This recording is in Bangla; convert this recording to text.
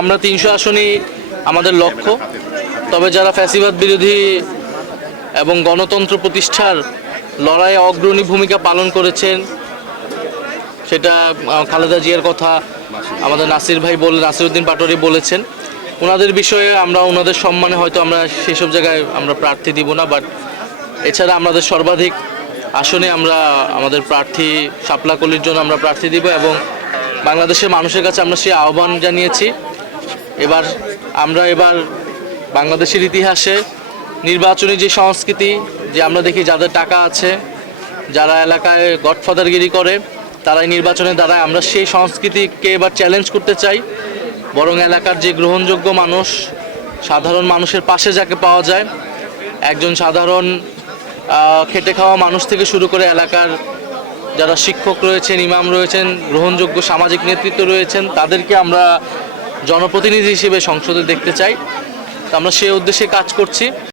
আমরা ৩০০ আসনই আমাদের লক্ষ্য। তবে যারা ফ্যাসিবাদ বিরোধী এবং গণতন্ত্র প্রতিষ্ঠার লড়াইয়ে অগ্রণী ভূমিকা পালন করেছেন, সেটা খালেদা জিয়ার কথা আমাদের নাসিরউদ্দিন পাটোয়ারি বলেছেন। ওনাদের বিষয়ে আমরা ওনাদের সম্মানে হয়তো আমরা সেসব জায়গায় আমরা প্রার্থী দিব না, বাট এছাড়া আমাদের সর্বাধিক আসনে আমরা আমাদের প্রার্থী শাপলা কলির জন্য আমরা প্রার্থী দিব এবং বাংলাদেশের মানুষের কাছে আমরা সেই আহ্বান জানিয়েছি। এবার বাংলাদেশের ইতিহাসে নির্বাচনী যে সংস্কৃতি, যে আমরা দেখি যাদের টাকা আছে, যারা এলাকায় গডফাদারগিরি করে, তারাই নির্বাচনে দাঁড়ায়, আমরা সেই সংস্কৃতিকে এবার চ্যালেঞ্জ করতে চাই। বরং এলাকার যে গ্রহণযোগ্য মানুষ, সাধারণ মানুষের পাশে যাকে পাওয়া যায়, একজন সাধারণ খেটে খাওয়া মানুষ থেকে শুরু করে এলাকার যারা শিক্ষক রয়েছেন, ইমাম রয়েছেন, গ্রহণযোগ্য সামাজিক নেতৃত্ব রয়েছেন, তাদেরকে আমরা জনপ্রতিনিধি হিসেবে সংসদে দেখতে চাই। আমরা সেই উদ্দেশ্যে কাজ করছি।